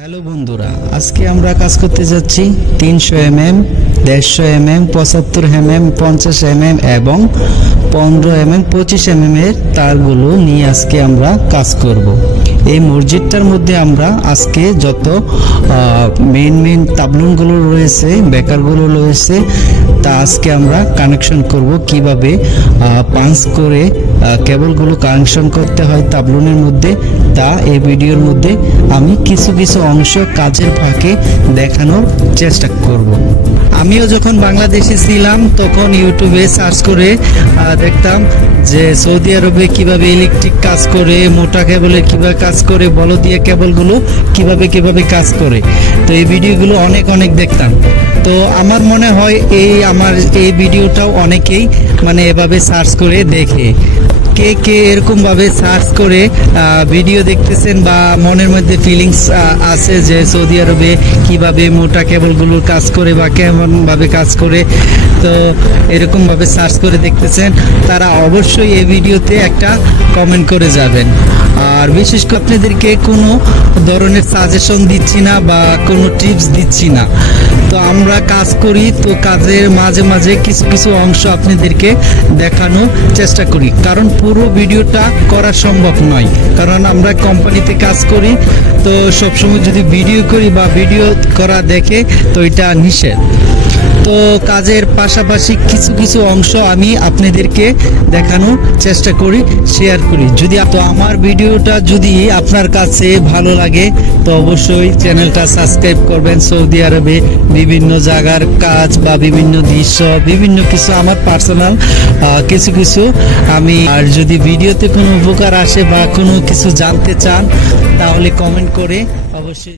Hello বন্ধুরা, আজকে আমরা কাজ করতে যাচ্ছি 300 mm, 150 mm, 75 mm, 50 mm এবং 15 mm, 25 mm এর তারগুলো নিয়ে আজকে আমরা কাজ করব। এই মসজিদটার মধ্যে আমরা আজকে যত মেইন তাবলুনগুলো রয়েছে, বেকারগুলো রয়েছে, তা আজকে আমরা কানেকশন করব। কিভাবে পাঞ্চ করে কেবলগুলো কানেকশন করতে হয় তাবলুনের মধ্যে, তা এই ভিডিওর মধ্যে আমি কিছু অংশ কাজের ফাঁকে দেখানোর চেষ্টা করব। আমিও যখন বাংলাদেশে ছিলাম তখন ইউটিউবে সার্চ করে দেখতাম যে সৌদি আরবে কিভাবে ইলেকট্রিক কাজ করে, মোটা কেবলে কিভাবে কাজ করে, বলদিয়া কেবলগুলো কিভাবে কাজ করে। তো এই ভিডিওগুলো অনেক দেখতাম। তো আমার মনে হয় আমার এই ভিডিওটাও অনেকেই এভাবে সার্চ করে দেখে। কে এরকম ভাবে সার্চ করে ভিডিও দেখতেছেন বা মনের মধ্যে ফিলিংস আছে যে সৌদি আরবে কিভাবে মোটা কেবলগুলোর কাজ করে বা কেমন ভাবে কাজ করে, তো এরকম ভাবে সার্চ করে দেখতেছেন, তারা অবশ্যই এই ভিডিওতে একটা কমেন্ট করে যাবেন। আর বিশেষ করে আপনাদেরকে কোনো ধরনের সাজেশন দিচ্ছি না বা কোনো টিপস দিচ্ছি না। তো আমরা কাজ করি, তো কাজের মাঝে কিছু অংশ আপনাদেরকে দেখানোর চেষ্টা করি, কারণ পুরো ভিডিওটা করা সম্ভব নয়। কারণ আমরা কোম্পানিতে কাজ করি, তো সবসময় যদি ভিডিও করি বা ভিডিও করা দেখে তো এটা নিষেধ। তো কাজের পাশাপাশি কিছু অংশ আমি আপনাদেরকে দেখানোর চেষ্টা করি, শেয়ার করি। তো আমার ভিডিওটা যদি আপনার কাছে ভালো লাগে তো অবশ্যই চ্যানেলটা সাবস্ক্রাইব করবেন। সৌদি আরবে বিভিন্ন জায়গার কাজ বা বিভিন্ন দৃশ্য, বিভিন্ন কিছু আমার পার্সোনাল কিছু আমি, আর যদি ভিডিওতে কোনো উপকার আসে বা কোনো কিছু জানতে চান তাহলে কমেন্ট করে অবশ্যই